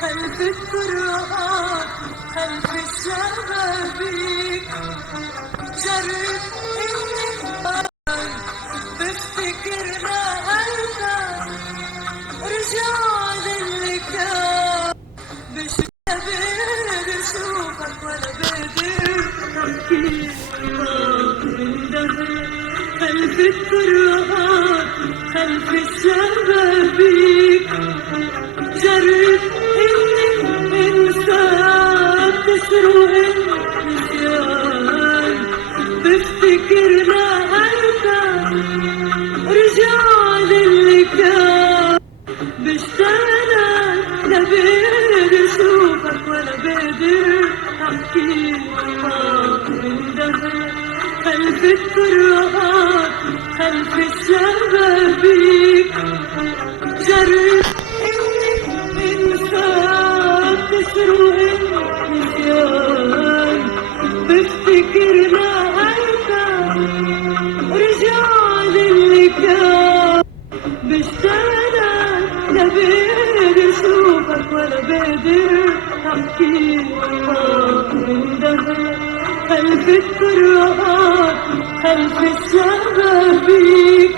خلف الطرقات خلف الشبابيك جرب انك بفتكرنا قلبك رجع للي كان مش قادر اشوفك ولا قادر احكي خلف الطرقات خلف الشبابيك جرب انك انسان تسرق النسيان بفتكرنا قلبك رجع للي كان بشتاق لا بقدر اشوفك ولا بقدر احكي خلف الطرقات خلف الشبابيك جرب انك انسان تسرق النسيان بفتكرنا قلبك رجع للي كان بشتاق لا بقدر اشوفك ولا بقدر احكي خلف الطرقات خلف الشبابيك